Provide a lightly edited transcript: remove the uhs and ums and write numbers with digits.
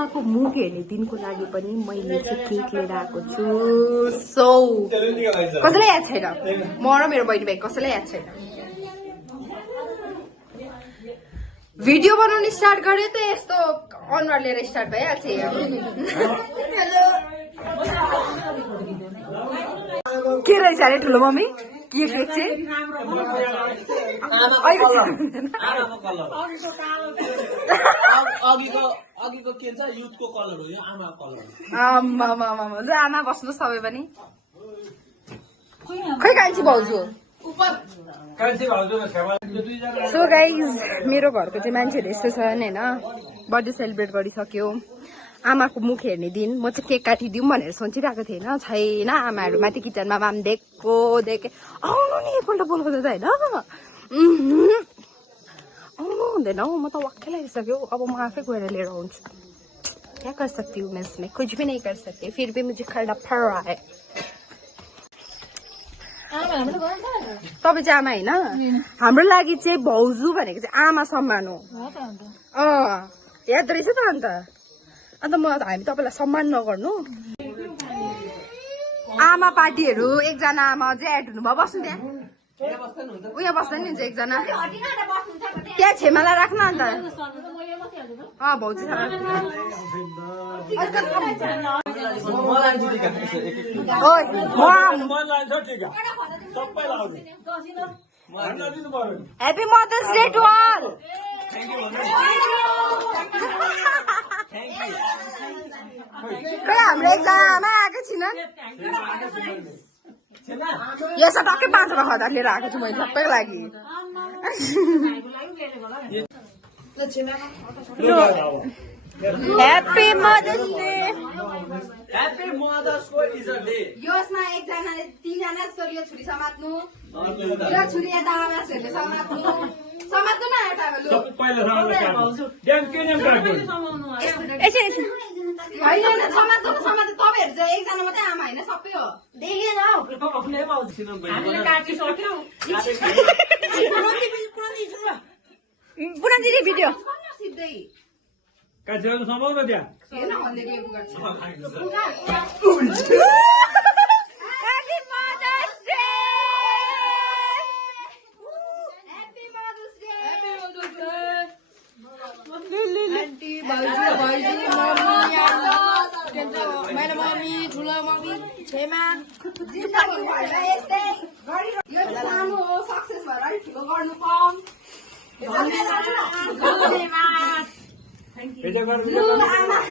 आमाको मुख हेर्ने दिनको लागि पनि मैले चाहिँ केक लिएर आएको छु। सो कसैलाई याद छैन, म र मेरो बहिनी भाइ कसैलाई याद छैन। भिडियो बनाउन स्टार्ट गरे त यस्तो अनुहार लिएर स्टार्ट भइहाल्छ। के रहेछ अरे ठुलो मम्मी के केक चाहिँ अघिको के छ युथको कलर हो यो आमा कलर। ल आमा बस्नु सबै पनि। खै कान्छी भाउजू सो गाइज मेरो घरको चाहिँ मान्छेहरू यस्तो छन् होइन। बर्थडे सेलिब्रेट गरिसक्यो, आमाको मुख हेर्ने दिन। म चाहिँ केक काटिदिउँ भनेर सोचिरहेको थिएँ होइन, छैन। आमाहरू माथि किचनमा माम देखेँ आउनु नि एकपल्ट बोलाउँदा त होइन आउनु हुँदैन हौ। म त वाक्कै लागिसक्यो। अब म आफै गएर लिएर आउँछु। क्या कर सकती हूँ मैं इसमें, कुछ भी नहीं कर सकती, फिर भी मुझे खड़ा पड़ रहा है। तपाईँ चाहिँ आमा होइन, हाम्रो लागि चाहिँ भाउजू भनेको चाहिँ आमा सम्मान हो। याद रहेछ त। अन्त म हामी तपाईँलाई सम्मान नगर्नु। आमा पार्टीहरू एकजना आमा चाहिँ एड हुनुभयो। बस्नु त्यहाँ, उयो बस्दा नि हुन्छ एकजना। त्यहाँ छेमालाई राख्न अन्त। भाउजू happy mother's day to all. हाम्रो एकजना आमा आएको छैन। यसो टक्कै 5,000 लिएर आएको छु मैले सबैको लागि। Happy mother's day. Happy mother's day. यसमा एकजनाले 3जना जस्तो यो छुरी समात्नु, यो छुरी यता आमाहरूले समात्नु न एउटा होइन समात्नु तपाईँहरू चाहिँ एकजना मात्रै आमा होइन सबै हो। देखेन पुरा दिदी भिडियो सिधै समाउन त्यहाँ मेरो मम्मी ठुलो मम्मी छेमा सानो हो सक्सेस भएर अलिक ठुलो गर्नु कम।